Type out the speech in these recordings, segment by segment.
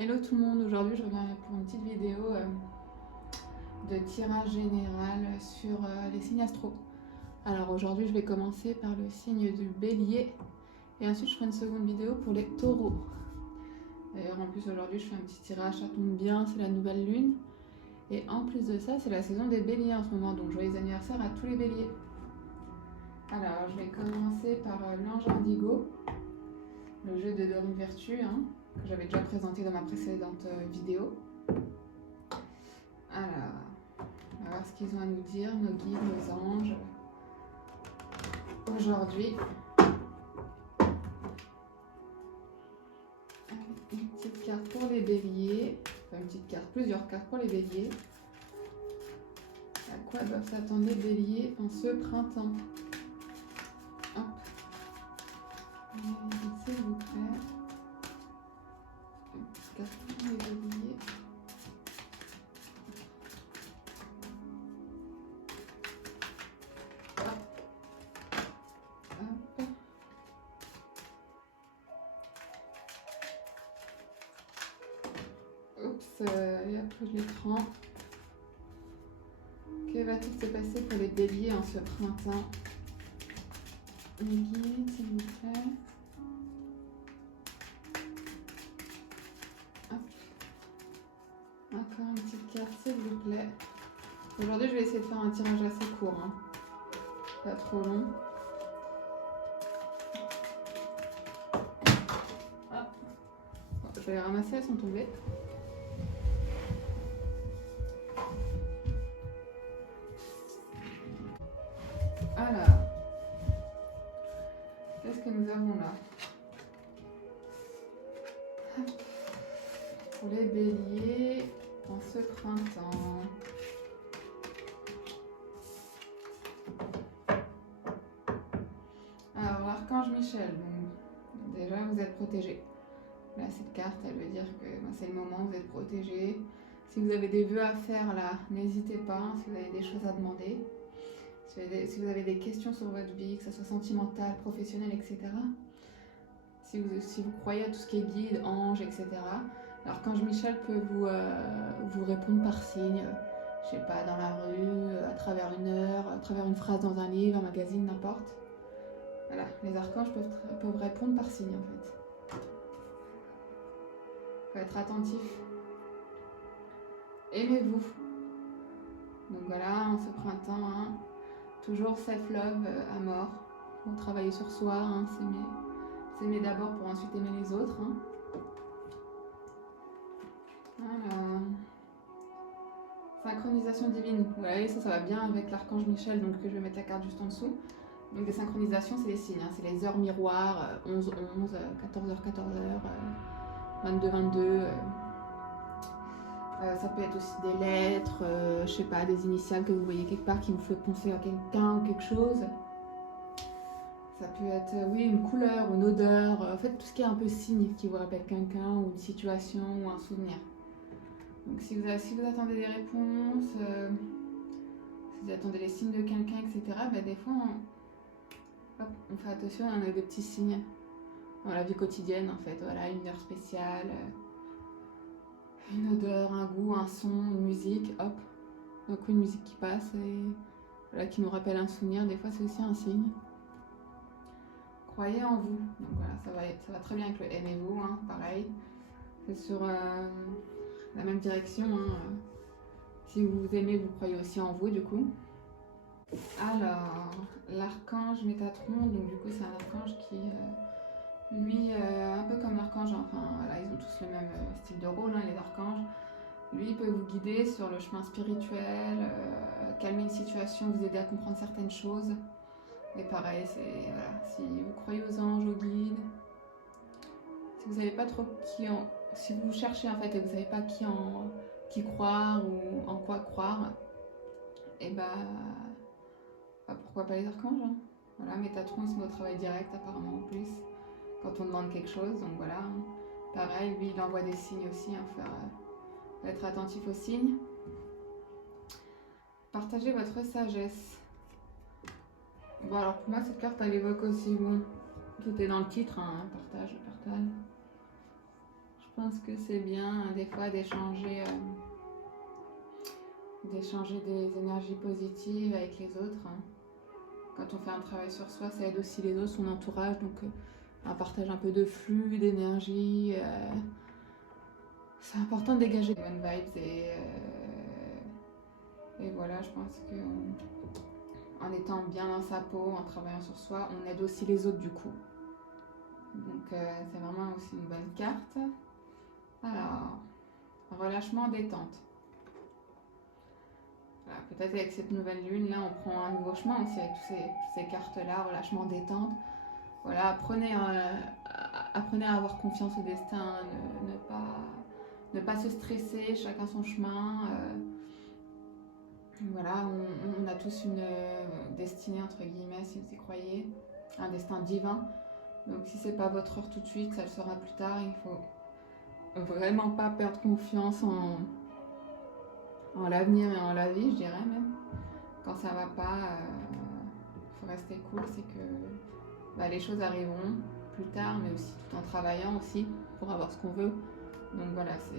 Hello tout le monde, aujourd'hui je reviens pour une petite vidéo de tirage général sur les signes astro. Alors aujourd'hui je vais commencer par le signe du bélier et ensuite je ferai une seconde vidéo pour les taureaux. D'ailleurs en plus aujourd'hui je fais un petit tirage, ça tombe bien, c'est la nouvelle lune. Et en plus de ça c'est la saison des béliers en ce moment, donc joyeux anniversaire à tous les béliers. Alors je vais commencer par l'ange indigo, le jeu de Dorine Virtue, que j'avais déjà présenté dans ma précédente vidéo. Alors, on va voir ce qu'ils ont à nous dire, nos guides, nos anges, aujourd'hui. Une petite carte pour les béliers, enfin une petite carte, plusieurs cartes pour les béliers. À quoi doivent s'attendre les béliers en ce printemps? Hop. S'il vous plaît. Une petite carte pour les béliers. Oups, il y a plus l'écran. Que va-t-il se passer pour les béliers en ce printemps? Les guides, s'il vous plaît. Hop. Encore une petite carte, s'il vous plaît. Aujourd'hui, je vais essayer de faire un tirage assez court, pas trop long. Ah. Bon, je vais les ramasser, elles sont tombées. Alors, qu'est-ce que nous avons là? Pour les béliers en ce printemps. Alors, l'archange Michel, donc, déjà vous êtes protégé. Là, cette carte, elle veut dire que c'est le moment, vous êtes protégé. Si vous avez des vœux à faire là, n'hésitez pas, si vous avez des choses à demander. Si vous avez des questions sur votre vie, que ce soit sentimentale, professionnelle, etc. Si vous croyez à tout ce qui est guide, ange, etc. L'archange Michel peut vous répondre par signe, je sais pas, dans la rue, à travers une heure, à travers une phrase dans un livre, un magazine, n'importe. Voilà, les archanges peuvent répondre par signe en fait. Faut être attentif. Aimez-vous. Donc voilà, en ce printemps, toujours self-love à mort. Faut travailler sur soi, s'aimer d'abord pour ensuite aimer les autres. Voilà. Synchronisation divine. Vous voyez, ça va bien avec l'archange Michel, donc je vais mettre la carte juste en dessous. Donc les synchronisations, c'est les signes, c'est les heures miroirs, 11-11, 14h-14h, 22-22. Ça peut être aussi des lettres, je sais pas, des initiales que vous voyez quelque part qui vous fait penser à quelqu'un ou quelque chose. Ça peut être, oui, une couleur, une odeur, en fait tout ce qui est un peu signe qui vous rappelle quelqu'un ou une situation ou un souvenir. Donc si vous attendez des réponses, si vous attendez les signes de quelqu'un, etc., des fois on fait attention, on a des petits signes dans la vie quotidienne en fait, voilà, une heure spéciale, une odeur, un goût, un son, une musique, hop, donc une musique qui passe et voilà, qui nous rappelle un souvenir, des fois c'est aussi un signe. Croyez en vous, donc voilà, ça va très bien avec le aimez-vous, pareil, c'est sur la même direction, si vous vous aimez, vous croyez aussi en vous du coup. Alors, l'archange Métatron, donc du coup c'est un archange qui, lui, un peu comme l'archange, enfin voilà, ils ont tous le même style de rôle, les archanges. Lui, il peut vous guider sur le chemin spirituel, calmer une situation, vous aider à comprendre certaines choses. Et pareil, c'est voilà, si vous croyez aux anges, aux guides, si vous savez pas trop si vous cherchez en fait et vous savez pas qui croire ou en quoi croire, et pourquoi pas les archanges, Voilà, Métatron, il se met au travail direct apparemment en plus, quand on demande quelque chose, donc voilà. Pareil, lui, il envoie des signes aussi, faut être attentif aux signes. Partagez votre sagesse. Bon, alors pour moi, cette carte, elle évoque aussi, tout est dans le titre, partage. Je Je pense que c'est bien des fois d'échanger des énergies positives avec les autres. Quand on fait un travail sur soi, ça aide aussi les autres, son entourage, donc un partage un peu de flux, d'énergie. C'est important de dégager des bonnes vibes et voilà, je pense que en étant bien dans sa peau, en travaillant sur soi, on aide aussi les autres du coup. Donc c'est vraiment aussi une bonne carte. Alors, relâchement, détente. Voilà, peut-être avec cette nouvelle lune, là, on prend un nouveau chemin aussi avec toutes ces cartes-là, relâchement, détente. Voilà, apprenez à avoir confiance au destin, ne pas se stresser, chacun son chemin. Voilà, on a tous une destinée, entre guillemets, si vous y croyez, un destin divin. Donc si c'est pas votre heure tout de suite, ça le sera plus tard. Il faut vraiment pas perdre confiance en l'avenir et en la vie, je dirais même. Quand ça va pas, faut rester cool, c'est que les choses arriveront plus tard, mais aussi tout en travaillant aussi pour avoir ce qu'on veut. Donc voilà, ça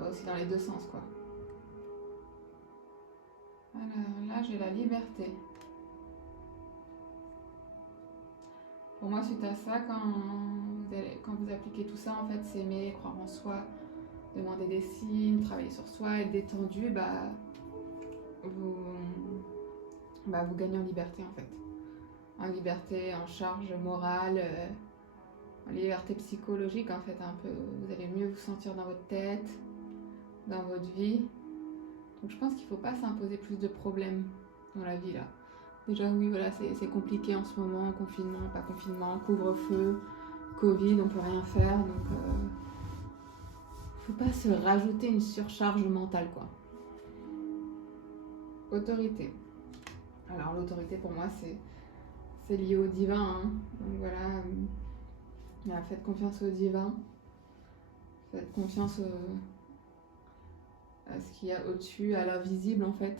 va aussi dans les deux sens, quoi. Alors là, j'ai la liberté. Pour moi, suite à ça, quand vous appliquez tout ça, en fait, s'aimer, croire en soi, demander des signes, travailler sur soi, être détendu, vous gagnez en liberté, en fait. En liberté, en charge morale, en liberté psychologique, en fait, un peu. Vous allez mieux vous sentir dans votre tête, dans votre vie. Donc je pense qu'il ne faut pas s'imposer plus de problèmes dans la vie, là. Déjà, oui, voilà, c'est compliqué en ce moment, confinement, pas confinement, couvre-feu, Covid, on peut rien faire, donc faut pas se rajouter une surcharge mentale, quoi. Autorité. Alors l'autorité pour moi c'est lié au divin, hein. Donc voilà, faites confiance au divin, faites confiance à ce qu'il y a au-dessus, à l'invisible en fait.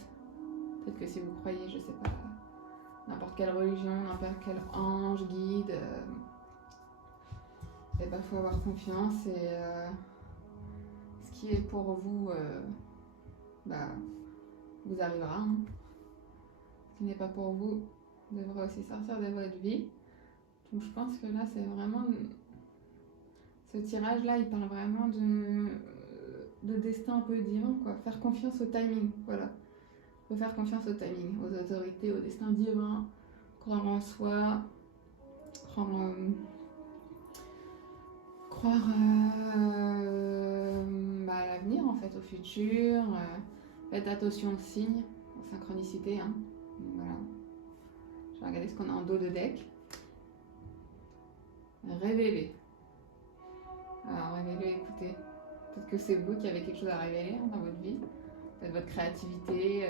Peut-être que si vous croyez, je sais pas, n'importe quelle religion, n'importe quel ange, guide, faut avoir confiance et ce qui est pour vous, vous arrivera. Hein. Ce qui n'est pas pour vous devra aussi sortir de votre vie. Donc je pense que là, c'est vraiment... Ce tirage-là, il parle vraiment de destin un peu divin, quoi. Faire confiance au timing, voilà. Il faut faire confiance au timing, aux autorités, au destin divin, croire en soi, croire à l'avenir, en fait, au futur. Faites attention aux signes, aux synchronicités, hein. Donc, voilà. Je vais regarder ce qu'on a en dos de deck. Révéler. Alors, révéler, écoutez. Peut-être que c'est vous qui avez quelque chose à révéler, hein, dans votre vie. Peut-être votre créativité,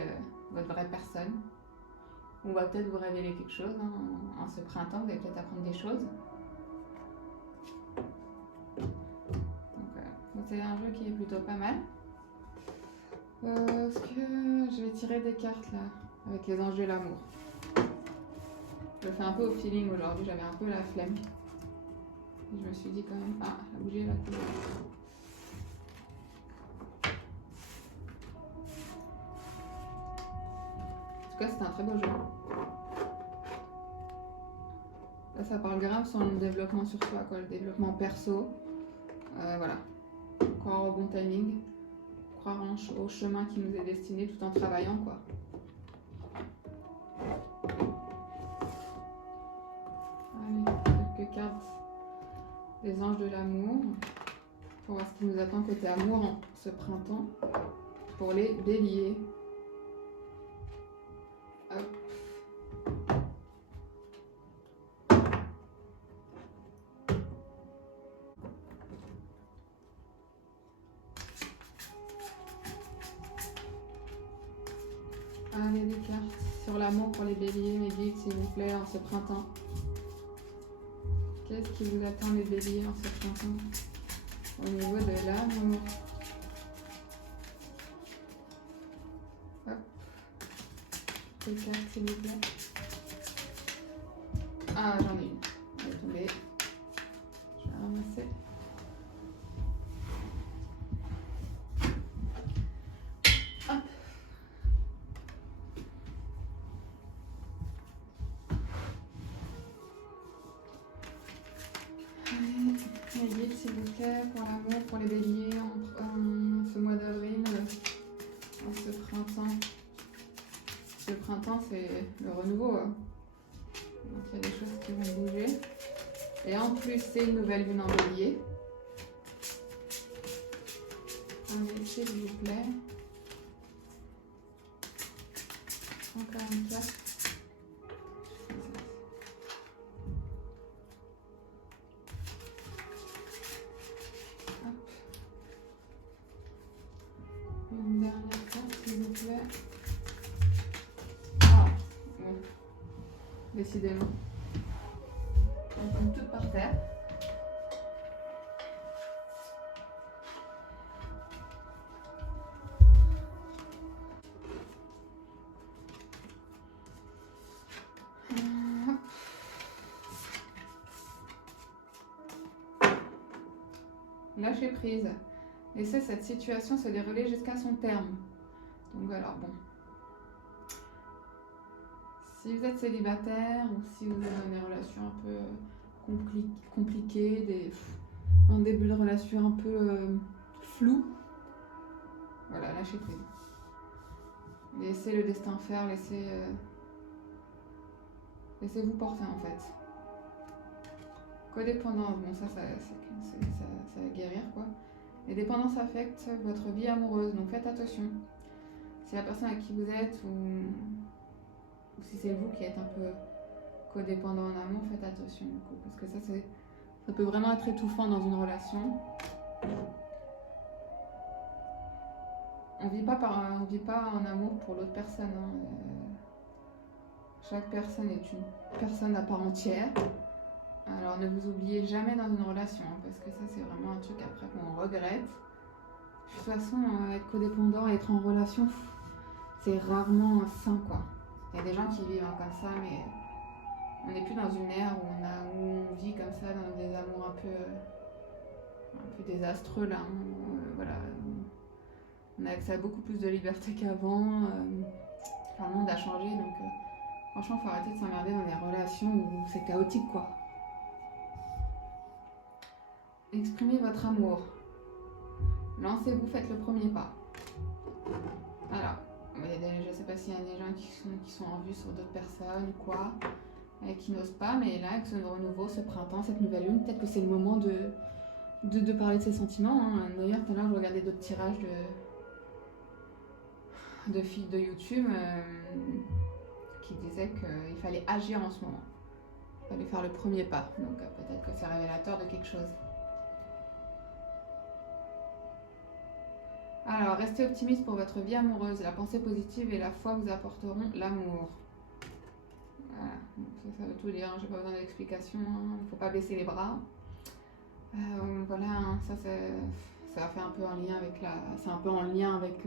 votre vraie personne. On va peut-être vous révéler quelque chose, hein, en ce printemps. Vous allez peut-être apprendre des choses. Donc, c'est un jeu qui est plutôt pas mal. Est-ce que je vais tirer des cartes là, avec les anges de l'amour. Je le fais un peu au feeling aujourd'hui, j'avais un peu la flemme. Et je me suis dit quand même, la bougie elle a coulé. En tout cas, c'est un très beau jeu. Là, ça parle grave sur le développement sur soi, quoi, le développement perso. Voilà. Croire au bon timing. Croire au chemin qui nous est destiné tout en travaillant, quoi. Allez, quelques cartes des anges de l'amour pour voir ce qui nous attend côté amour en ce printemps pour les béliers. Hop. Allez, des cartes sur l'amour pour les béliers, mes guides, s'il vous plaît, en ce printemps. Qu'est-ce qui vous attend, les béliers, en ce printemps au niveau de l'amour? Hop. Des cartes, s'il vous plaît. Ah, j'en ai une. Elle est tombée. Je vais la ramasser. renouveau. Donc il y a des choses qui vont bouger. Et en plus, c'est une nouvelle lune en bélier. Un s'il vous plaît. Encore une carte. Hop. Une dernière carte, s'il vous plaît. Ah, bon. Décidément. Elles tombent toutes par terre. Lâchez prise. Laissez cette situation se dérouler jusqu'à son terme. Donc alors bon. Si vous êtes célibataire ou si vous avez des relations un peu compliquées, un début de relation un peu flou, voilà, lâchez prise. Laissez le destin faire, laissez-vous porter en fait. Codépendance, bon ça va guérir quoi. Les dépendances affectent votre vie amoureuse, donc faites attention. Si la personne avec qui vous êtes ou si c'est vous qui êtes un peu codépendant en amour, faites attention du coup, parce que ça peut vraiment être étouffant dans une relation. On vit pas en amour pour l'autre personne. Hein. Chaque personne est une personne à part entière. Alors ne vous oubliez jamais dans une relation, hein, parce que ça c'est vraiment un truc après qu'on regrette. De toute façon, être codépendant et être en relation, c'est rarement sain quoi. Il y a des gens qui vivent comme ça, mais on n'est plus dans une ère où on vit comme ça dans des amours un peu désastreux là. Hein. Voilà. On a accès à beaucoup plus de liberté qu'avant. Enfin, le monde a changé, donc franchement, faut arrêter de s'emmerder dans des relations où c'est chaotique quoi. Exprimez votre amour. Lancez-vous, faites le premier pas. Alors, je ne sais pas s'il y a des gens qui sont en vue sur d'autres personnes ou quoi, qui n'osent pas, mais là, avec ce renouveau, ce printemps, cette nouvelle lune, peut-être que c'est le moment de parler de ses sentiments. Hein. D'ailleurs, tout à l'heure, je regardais d'autres tirages de filles de YouTube qui disaient qu'il fallait agir en ce moment. Il fallait faire le premier pas. Donc, peut-être que c'est révélateur de quelque chose. Alors, restez optimiste pour votre vie amoureuse. La pensée positive et la foi vous apporteront l'amour. Voilà, donc ça veut tout dire. J'ai pas besoin d'explication. Il ne faut pas baisser les bras. Voilà, hein, ça fait un peu en lien avec c'est un peu en lien avec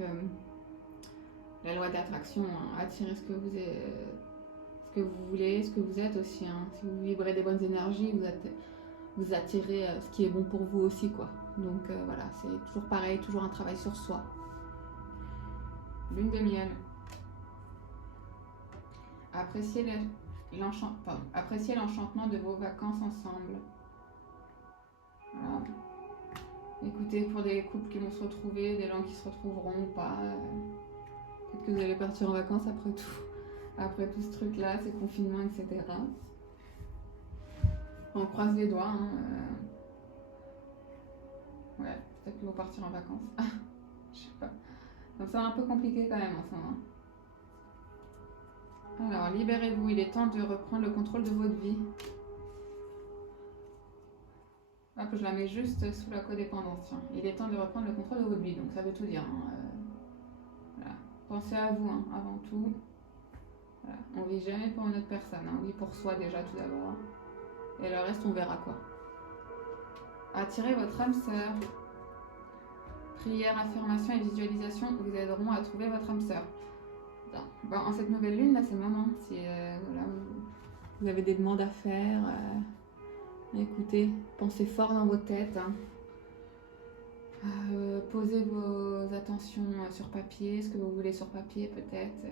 la loi d'attraction. Hein. Attirez ce que vous voulez, ce que vous êtes aussi. Hein. Si vous vibrez des bonnes énergies, vous attirez ce qui est bon pour vous aussi quoi. Donc voilà, c'est toujours pareil, toujours un travail sur soi. Lune de miel. Appréciez l'enchantement de vos vacances ensemble. Voilà. Écoutez, pour des couples qui vont se retrouver, des gens qui se retrouveront ou pas, peut-être que vous allez partir en vacances après tout ce truc là, ces confinements, etc. On croise les doigts. Hein, ouais, peut-être qu'ils vont partir en vacances. Je sais pas. Donc c'est un peu compliqué quand même en ce moment. Alors, libérez-vous. Il est temps de reprendre le contrôle de votre vie. Hop, je la mets juste sous la codépendance. Tiens. Il est temps de reprendre le contrôle de votre vie. Donc ça veut tout dire. Hein. Voilà. Pensez à vous hein, avant tout. Voilà. On vit jamais pour une autre personne. Hein. On vit pour soi déjà tout d'abord. Et le reste, on verra quoi. Attirez votre âme sœur. Prière, affirmation et visualisation vous aideront à trouver votre âme sœur. Bon, en cette nouvelle lune, là, c'est le moment. Si voilà, vous avez des demandes à faire, écoutez, pensez fort dans vos têtes. Hein. Posez vos attentions sur papier, ce que vous voulez sur papier peut-être.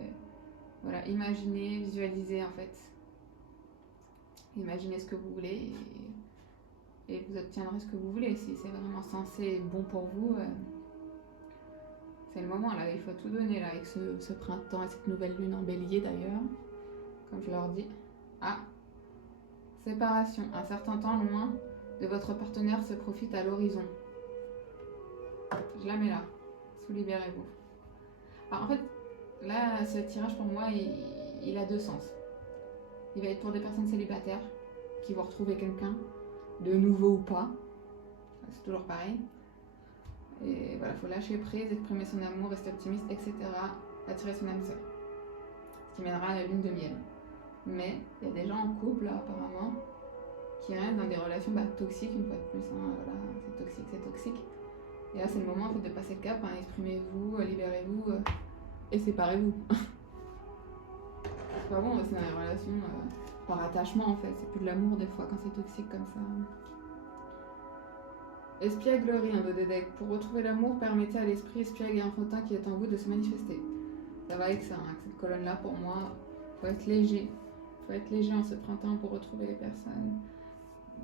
Voilà, imaginez, visualisez en fait. Imaginez ce que vous voulez et vous obtiendrez ce que vous voulez. Si c'est vraiment sensé et bon pour vous, c'est le moment là. Il faut tout donner là avec ce printemps et cette nouvelle lune en bélier d'ailleurs. comme je leur dis. Ah, séparation. Un certain temps loin de votre partenaire se profite à l'horizon. Je la mets là. Sous libérez-vous. Alors en fait, là, ce tirage pour moi, il a deux sens. Il va être pour des personnes célibataires qui vont retrouver quelqu'un, de nouveau ou pas. C'est toujours pareil. Et voilà, il faut lâcher prise, exprimer son amour, rester optimiste, etc. Attirer son âme sœur. Ce qui mènera à la lune de miel. Mais il y a des gens en couple, là, apparemment, qui restent dans des relations toxiques, une fois de plus. Hein, voilà, c'est toxique, c'est toxique. Et là, c'est le moment en fait, de passer le cap. Hein, exprimez-vous, libérez-vous et séparez-vous. C'est pas bon, c'est dans les relations par attachement en fait. C'est plus de l'amour des fois quand c'est toxique comme ça. Espièglerie, un dos de deck. Pour retrouver l'amour, permettez à l'esprit espiègle et enfantin qui est en vous de se manifester. Ça va avec ça, hein, avec cette colonne-là, pour moi, faut être léger. Faut être léger en ce printemps pour retrouver les personnes.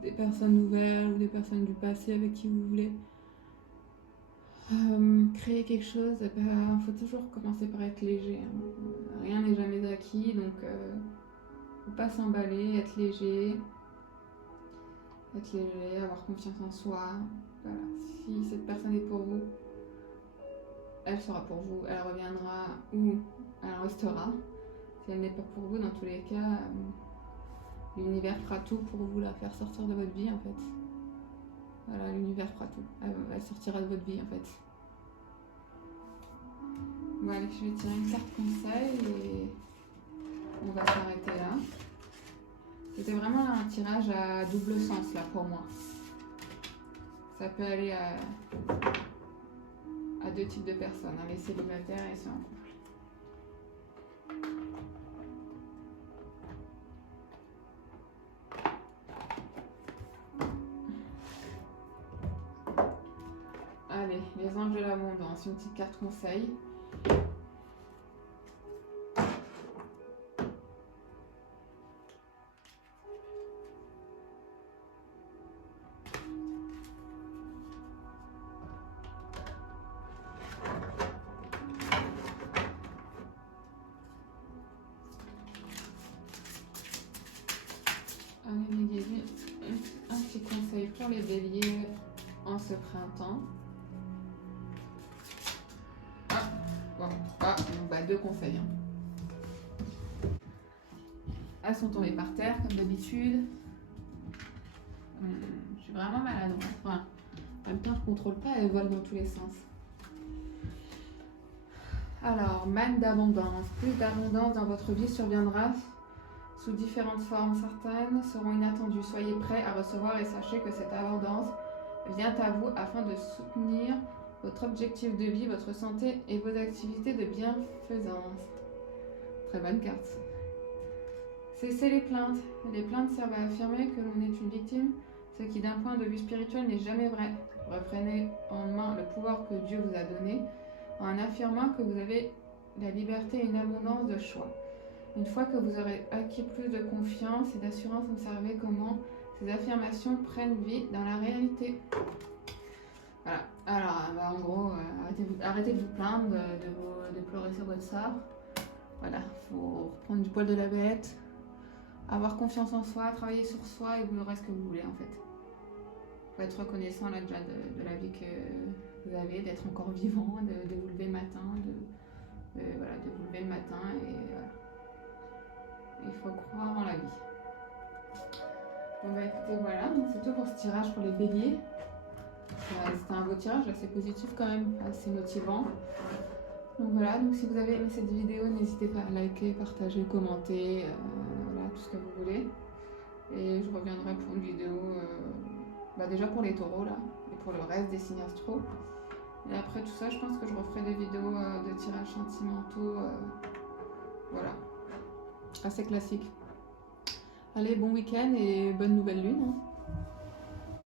Des personnes nouvelles ou des personnes du passé avec qui vous voulez créer quelque chose. Faut toujours commencer par être léger. Hein. Rien n'est jamais acquis, donc faut pas s'emballer, être léger. Être léger, avoir confiance en soi. Voilà. Si cette personne est pour vous, elle sera pour vous, elle reviendra ou elle restera. Si elle n'est pas pour vous, dans tous les cas, l'univers fera tout pour vous la faire sortir de votre vie en fait. Voilà, l'univers fera tout. Elle sortira de votre vie en fait. Bon, allez, je vais tirer une carte conseil et on va s'arrêter là. C'était vraiment un tirage à double sens là pour moi. Ça peut aller à deux types de personnes, hein, les célibataires et ceux en couple. Allez, les anges de l'abondance, une petite carte conseil. Un petit conseil pour les béliers en ce printemps. Deux conseils. Hein. Elles sont tombées par terre comme d'habitude. Je suis vraiment maladroite. Enfin, en même temps, je ne contrôle pas, elles volent dans tous les sens. Alors, manne d'abondance. Plus d'abondance dans votre vie surviendra sous différentes formes. Certaines seront inattendues. Soyez prêts à recevoir et sachez que cette abondance vient à vous afin de soutenir votre objectif de vie, votre santé et vos activités de bienfaisance. Très bonne carte. Cessez les plaintes. Les plaintes servent à affirmer que l'on est une victime, ce qui d'un point de vue spirituel n'est jamais vrai. Reprenez en main le pouvoir que Dieu vous a donné en affirmant que vous avez la liberté et une abondance de choix. Une fois que vous aurez acquis plus de confiance et d'assurance, observez comment ces affirmations prennent vie dans la réalité. Voilà. Alors, en gros, arrêtez de vous plaindre, de pleurer sur votre sort. Voilà, faut reprendre du poil de la bête, avoir confiance en soi, travailler sur soi et vous aurez ce que vous voulez en fait. Faut être reconnaissant là déjà de la vie que vous avez, d'être encore vivant, de vous lever le matin, de vous lever le matin et voilà. Il faut croire en la vie. Bon bah écoutez, voilà, donc c'est tout pour ce tirage pour les béliers. C'était un beau tirage, assez positif quand même, assez motivant. Donc voilà, donc si vous avez aimé cette vidéo, n'hésitez pas à liker, partager, commenter, voilà, tout ce que vous voulez. Et je reviendrai pour une vidéo, déjà pour les taureaux là, et pour le reste des signes astro. Et après tout ça, je pense que je referai des vidéos de tirages sentimentaux, voilà, assez classique. Allez, bon week-end et bonne nouvelle lune. Hein.